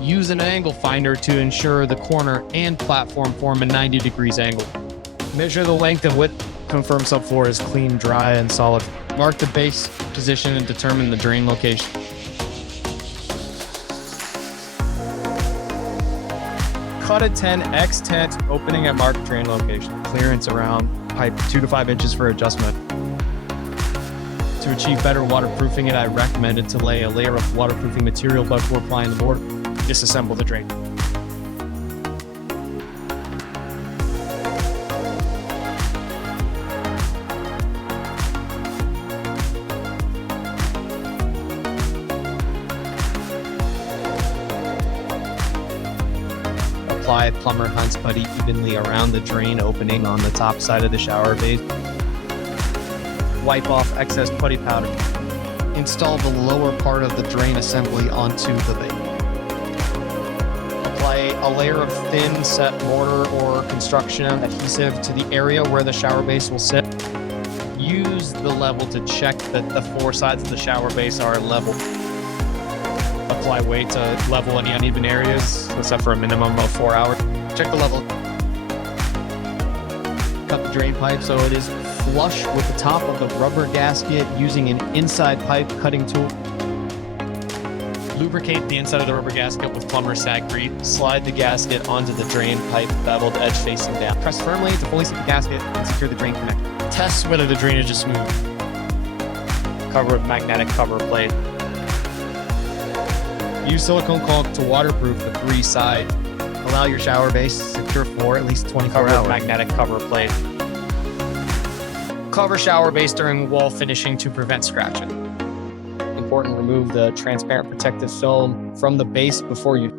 Use an angle finder to ensure the corner and platform form a 90 degrees angle. Measure the length and width. Confirm subfloor is clean, dry, and solid. Mark the base position and determine the drain location. Cut a 10x10 opening at marked drain location. Clearance around pipe 2 to 5 inches for adjustment. To achieve better waterproofing, I recommend it to lay a layer of waterproofing material before applying the board. Disassemble the drain. Apply Plumber Hunt's Putty evenly around the drain opening on the top side of the shower base. Wipe off excess putty powder. Install the lower part of the drain assembly onto the base. Apply a layer of thin set mortar or construction adhesive to the area where the shower base will sit. Use the level to check that the 4 sides of the shower base are level. Apply weight to level any uneven areas, except for a minimum of 4 hours. Check the level. Cut the drain pipe so it is flush with the top of the rubber gasket using an inside pipe cutting tool. Lubricate the inside of the rubber gasket with plumber sag grease. Slide the gasket onto the drain pipe, beveled edge facing down. Press firmly to fully set the gasket and secure the drain connector. Test whether the drainage is smooth. Cover with magnetic cover plate. Use silicone caulk to waterproof the 3 sides. Allow your shower base to secure for at least 24 hours. Magnetic cover plate. Cover shower base during wall finishing to prevent scratching. Important, remove the transparent protective film from the base before you